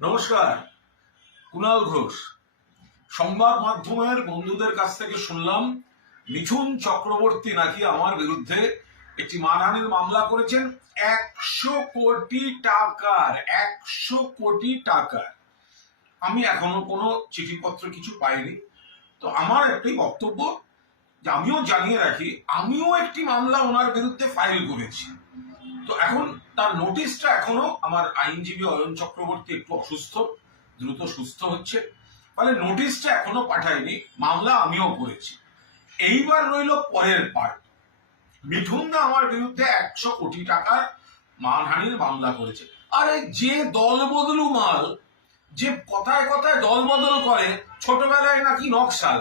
নমস্কার। কুণাল ঘোষ। সংবাদ মাধ্যমের বন্ধুদের কাছ থেকে শুনলাম মিঠুন চক্রবর্তী নাকি আমার বিরুদ্ধে একটি মানহানির মামলা করেছেন 100 কোটি টাকার। আমি এখনো কোনো চিঠিপত্র কিছু পাইনি। তো আমার একটি বক্তব্য যে আমিও জানিয়ে রাখি, আমিও একটি মামলা ওনার বিরুদ্ধে ফাইল করেছি। তো এখন তার নোটিশটা এখনো আমার আইনজীবী অয়ন চক্রবর্তী একটু অসুস্থ, দ্রুত সুস্থ হচ্ছে, ফলে নোটিশটা এখনো পাঠায়নি। মামলা আমিও করেছি। এইবার রইল পরের পার্ট। মিঠুন দা আমার বিরুদ্ধে 100 কোটি টাকার মানহানির মামলা করেছে। আরে যে দল বদলু মাল, যে কথায় কথায় দল বদল করে, ছোটবেলায় নাকি নকশাল,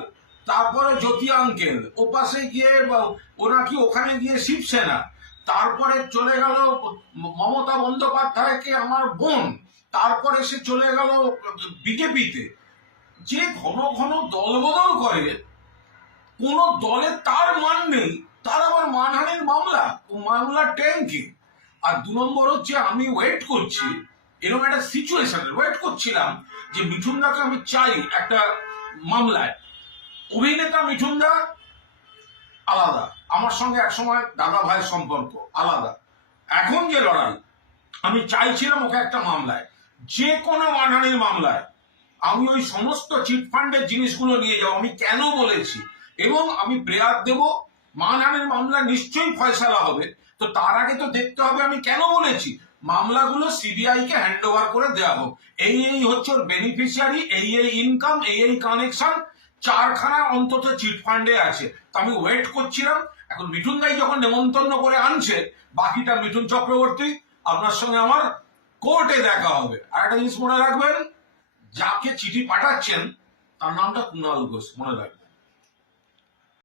তারপরে জ্যোতি আঙ্কেল, ওপাশে গিয়ে ও নাকি ওখানে গিয়ে শিবসেনা, তারপরে চলে গেল মমতা বন্দ্যোপাধ্যায়কে আমার বোন, তারপরে সে চলে গেল বিজেপিতে। যে ঘন ঘন দল বদল করে, কোন দলে তার মান নেই, তার আবার মানহানির মামলার ট্যাঙ্কি। আর 2 নম্বর হচ্ছে, আমি ওয়েট করছি, এরকম একটা সিচুয়েশনে ওয়েট করছিলাম যে মিঠুন দাকে আমি চাই একটা মামলায়। অভিনেতা মিঠুন দা আলাদা, আমার সঙ্গে একসময় দাদা ভাইয়ের সম্পর্ক আলাদা। এখন যে লড়াই, আমি চাইছিলাম ওকে একটা মামলায়, যে কোনো মানহানির মামলায় আমি ওই সমস্ত চিটফান্ডের জিনিসগুলো নিয়ে যাবো। আমি কেন বলেছি, এবং আমি প্রেয়ার দেব, মানহানির মামলা নিশ্চয়ই ফয়সালা হবে। তো তার আগে তো দেখতে হবে আমি কেন বলেছি। মামলাগুলো সিবিআই কে হ্যান্ড ওভার করে দেওয়া হোক। এই হচ্ছে ওর বেনিফিশিয়ারি, এই ইনকাম, এই কানেকশন, 4খানা অন্তত চিটফান্ডে আছে। তো আমি ওয়েট করছিলাম। এখন মিঠুন দাই যখন নেমন্তন্ন করে আনছে, বাকিটা মিঠুন চক্রবর্তী, আপনার সঙ্গে আমার কোর্টে দেখা হবে। আর একটা জিনিস মনে রাখবেন, যাকে চিঠি পাঠাচ্ছেন তার নামটা কুণাল ঘোষ, মনে রাখবেন।